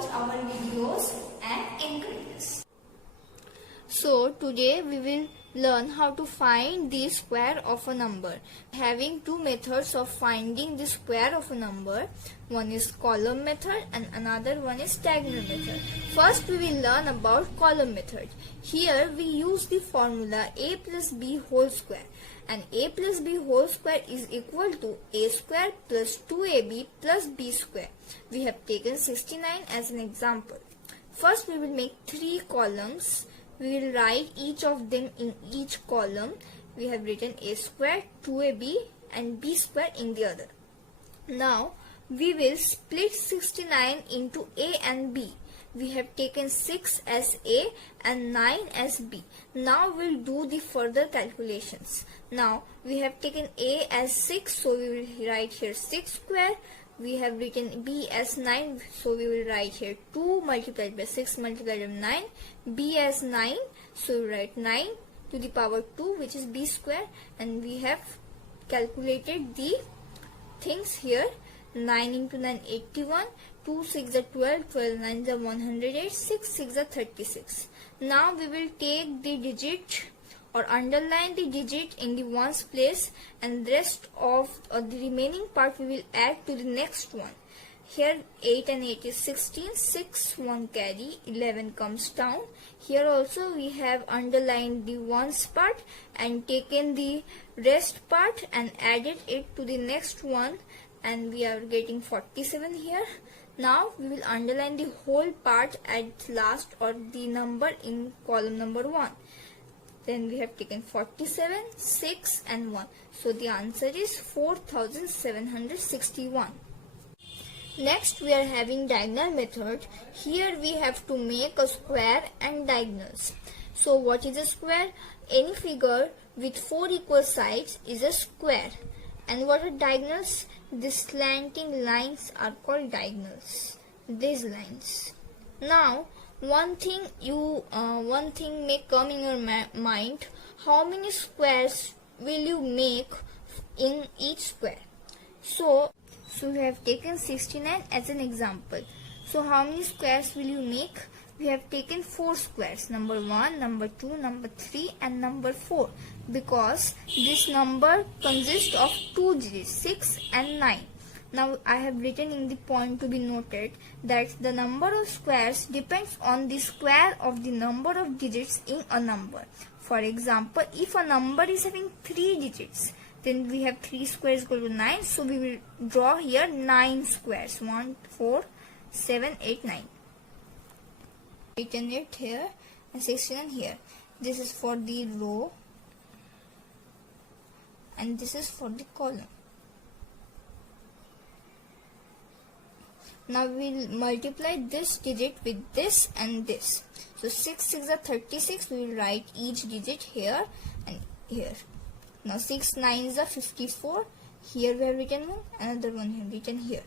watch our videos and encourage us. So today we will learn how to find the square of a number. Having two methods of finding the square of a number. One is column method and another one is diagonal method. First we will learn about column method. Here we use the formula a plus b whole square, and a plus b whole square is equal to a square plus 2ab plus b square. We have taken 69 as an example. First we will make three columns. We will write each of them in each column. We have written a square, 2ab and b square in the other. Now we will split 69 into a and b. We have taken 6 as a and 9 as b. Now we will do the further calculations. Now we have taken a as 6, so we will write here 6 square. We have written b as 9, so we will write here 2 multiplied by 6 multiplied by 9. B as 9, so we write 9 to the power 2, which is b square, and we have calculated the things here. 9 into 9 81, 2 6 are 12, 12 9 are 108, 6 6 are 36. Now we will take the digit or underline the digit in the ones place, and the rest of the remaining part we will add to the next one. Here 8 and 8 is 16, 6 1 carry, 11 comes down. Here also we have underlined the ones part and taken the rest part and added it to the next one, and we are getting 47 here. Now we will underline the whole part at last, or the number in column number 1. Then we have taken 47, 6 and 1. So the answer is 4761. Next we are having diagonal method. Here we have to make a square and diagonals. So what is a square? Any figure with 4 equal sides is a square. And what are diagonals? The slanting lines are called diagonals. These lines. Now one thing may come in your mind: how many squares will you make in each square? So we have taken 69 as an example. So how many squares will you make? We have taken 4 squares, number 1, number 2, number 3 and number 4, because this number consists of 2 digits, 6 and 9. Now I have written in the point to be noted that the number of squares depends on the square of the number of digits in a number. For example, if a number is having 3 digits, then we have 3 squares equal to 9. So we will draw here 9 squares. 1, 4, 7, 8, 9. Written it here and 69 here. This is for the row and this is for the column. Now we will multiply this digit with this and this. So 6 6 are 36. We will write each digit here and here. Now 6 9s are 54. Here we have written one, another one here written here.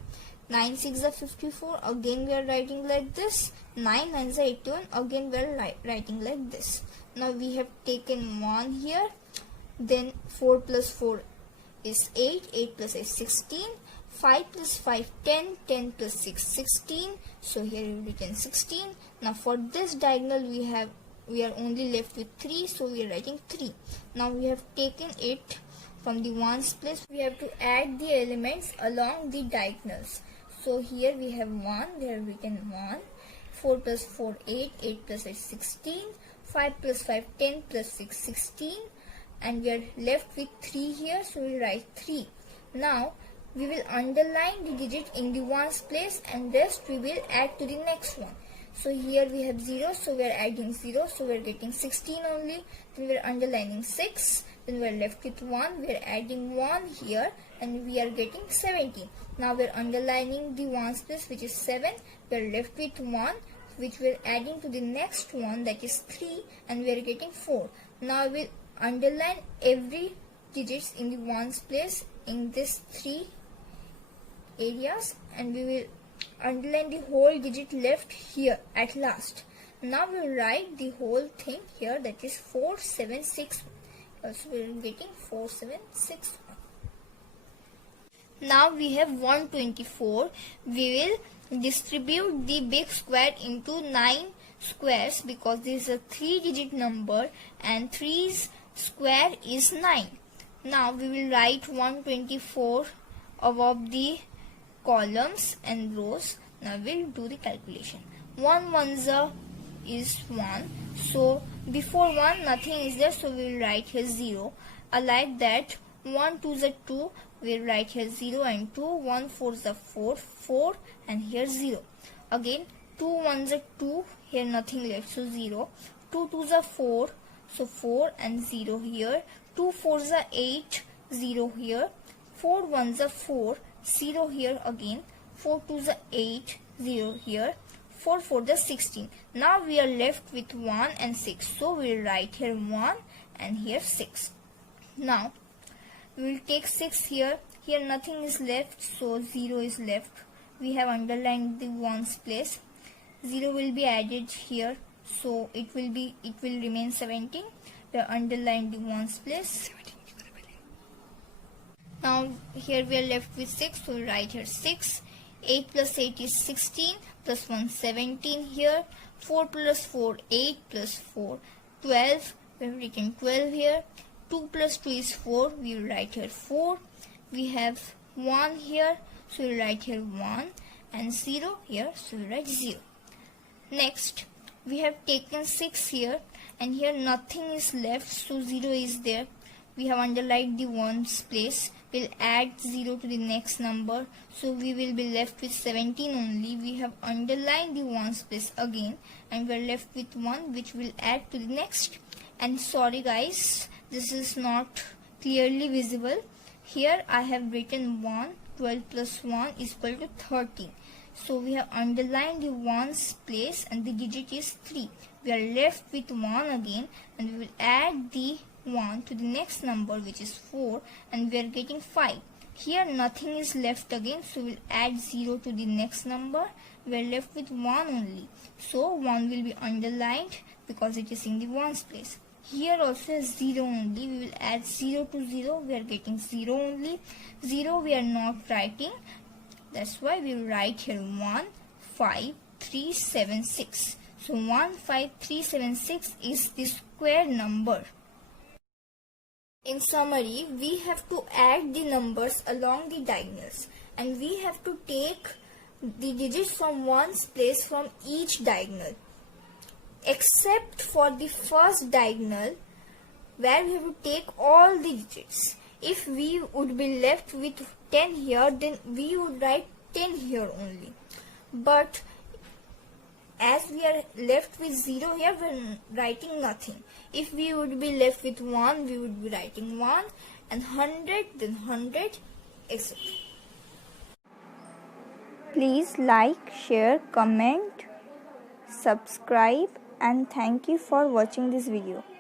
9 6 are 54. Again we are writing like this. 9 9s are 81. Again we are writing like this. Now we have taken 1 here. Then 4 plus 4 is 8. 8 plus 8 16. 5 plus 5 10, 10 plus 6 16. So here we have written 16. Now for this diagonal we are only left with 3, so we are writing 3. Now we have taken it from the ones place. We have to add the elements along the diagonals. So here we have 1, we have written 1. 4 plus 4 8, 8 plus 8 16. 5 plus 5 10 plus 6 16. And we are left with 3 here, so we write 3. Now we will underline the digit in the ones place and rest we will add to the next one. So here we have 0, so we are adding 0, so we are getting 16 only. Then we are underlining 6, then we are left with 1, we are adding 1 here and we are getting 17. Now we are underlining the ones place, which is 7, we are left with 1, which we are adding to the next one, that is 3, and we are getting 4. Now we will underline every digits in the ones place in this 3 areas, and we will underline the whole digit left here at last. Now we will write the whole thing here, that is 4761. So we are getting 4761. Now we have 124. We will distribute the big square into 9 squares because this is a 3-digit number and 3's square is 9. Now we will write 124 above the columns and rows. Now we'll do the calculation. 1 ones is 1. So before 1 nothing is there, so we will write here 0. Like that, 1 2s are 2, we will write here 0 and 2. 1 4s are 4, 4 and here 0. Again 2 1s are 2, here nothing left, so 0. 2 2s are 4, so 4 and 0 here. 2 4s are 8, 0 here. 4 1s are 4, 0 here again. 4 2s are 8, 0 here. 4 4s are 16. Now we are left with 1 and 6, so we will write here 1 and here 6. Now we will take 6 here. Here nothing is left, so 0 is left. We have underlined the 1's place. 0 will be added here, so it will remain 17. We have underlined the 1's place. Now here we are left with 6, so we write here 6. 8 plus 8 is 16, plus 1 17 here. 4 plus 4 8, plus 4 12. We have written 12 here. 2 plus 2 is 4, we will write here 4. We have 1 here, so we will write here 1 and 0 here, so we write 0. Next we have taken 6 here and here nothing is left, so 0 is there. We have underlined the 1's place. We'll add 0 to the next number, so we will be left with 17 only. We have underlined the 1's place again and we're left with 1, which will add to the next. And sorry guys, this is not clearly visible. Here I have written 1. 12 plus 1 is equal to 13. So we have underlined the 1's place and the digit is 3. We are left with 1 again and we will add the 1 to the next number, which is 4, and we are getting 5. Here nothing is left again, so we will add 0 to the next number. We are left with 1 only. So 1 will be underlined because it is in the 1's place. Here also is 0 only. We will add 0 to 0. We are getting 0 only. 0 we are not writing. That's why we will write here 1 5 3 7 6. So 1 5 3 7 6 is the square number. In summary, we have to add the numbers along the diagonals and we have to take the digits from 1's place from each diagonal, except for the first diagonal where we have to take all the digits. If we would be left with 10 here, then we would write 10 here only. But as we are left with 0 here, we are writing nothing. If we would be left with 1, we would be writing 1, and 100, then 100, etc. Please like, share, comment, subscribe, and thank you for watching this video.